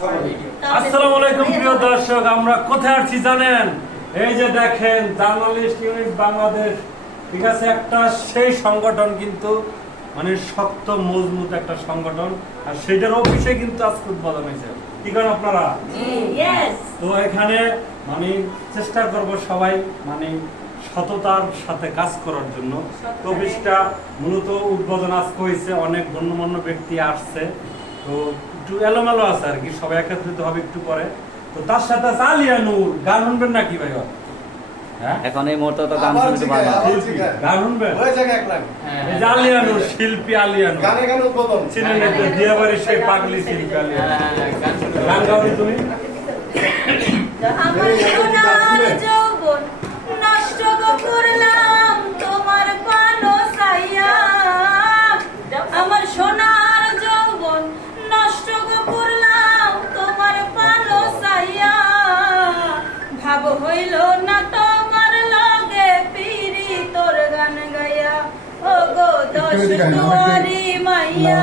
আসসালামু আলাইকুম প্রিয় দর্শক, আমরা কোথায় আছি জানেন? এই যে দেখেন, জার্নালিস্ট ইউনিট বাংলাদেশ, ঠিক আছে, একটা সেই সংগঠন, কিন্তু মানে শক্ত মজবুত একটা সংগঠন, আর সেটার অফিসে কিন্তু আজকে উদ্বোধন হয়েছে। কি করেন আপনারা? তো এখানে মানে চেষ্টা করব সবাই মানে সততার সাথে কাজ করার জন্য। তো অফিসটা মূলত উদ্বোধন আজকে হয়েছে, অনেক গণ্যমান্য ব্যক্তি আসছে, তো একটু এলোমেলো আছে আর কি, সবাই একত্রিত হবে একটু পরে। তো তার সাথে আছে আলিয়া নূর। গান শুনবেন নাকি ভাই? এখন এই মুহূর্তে তো গান শুনতে পারবো না। গান শুনবেন? এই যে আলিয়া নূর, শিল্পী আলিয়া নূর, চিনেন না? দিয়াবাড়ি সেই পাগলি শিল্পী আলিয়া নূর। গান গাও তুমি। আমার সোনার যৌবন নষ্ট করলাম তোমার পানো সাইয়া, আমার সোনার যৌবন নষ্ট করলাম তোমার পানো সাইয়া, ভাব হইল না তোমার লগে পিরি তোর গান গাইয়া, ও গো দশ দুয়ারি মাইয়া,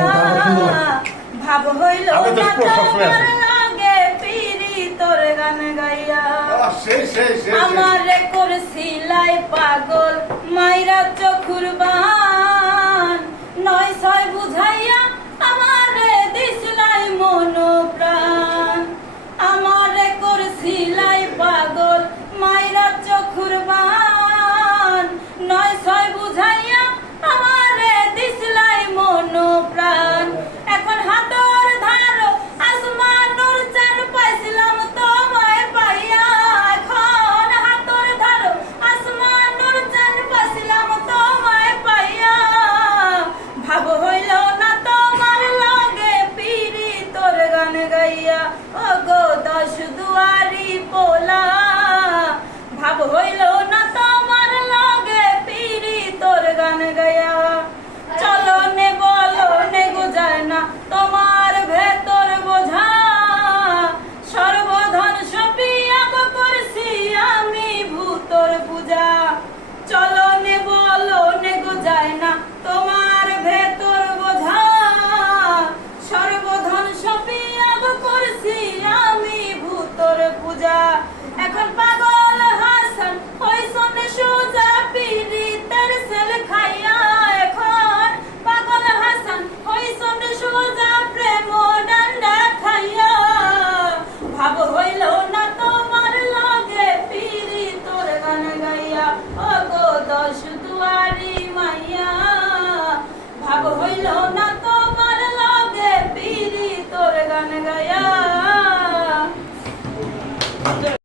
ভাব হইল না তোমার লগে পিরি তোর গান গাইয়া, আমারে করছিলাই পাগল মাইরা চোখুর বান, নয় ছয় বুঝাইয়া আমারে দিছিলাই মন প্রাণ, আমারে করছিলাই পাগল মাইরা চোখুর বান, নয় ছয় বুঝাইয়া আমারে দিছিলাই মন প্রাণ, এখন হাতর ধারো আসমানোর চান পাইছিলাম তোমায় পাইয়া, এখন হাতর ধারো আসমানোর চান পাইছিলাম তোমায় পাইয়া, ভাব হইল না তোমার লগে পিরি তোর গান গাইয়া, ও গো দশ দুয়ারি পোলা, ভাব হইল না তোমার লগে পিরি তোর গান গাইয়া, চলো নে বলো নে গোজায় না তোমার ভেতর বোঝা, সর্বধন সপিয়া করছি আমি ভূতর পূজা, চলো নে বলো নে গোজায় না তোমার ভেতর বোঝা, সর্বধন সপিয়া করছি আমি ভূতর পূজা, এখন পাগল হাসান হইছন সোজা পীড়িতের সেল খাইয়া, এখন পাগল হাসান হইছন সোজা প্রেম ডান্ডা খাইয়া, ভাব হইল না তোমার লগে পিরি তোর গান গাইয়া, ও গো দশ দুয়ারি মাইয়া, ভাব হইল না তোমার লগে পিরি তোর গান গাইয়া।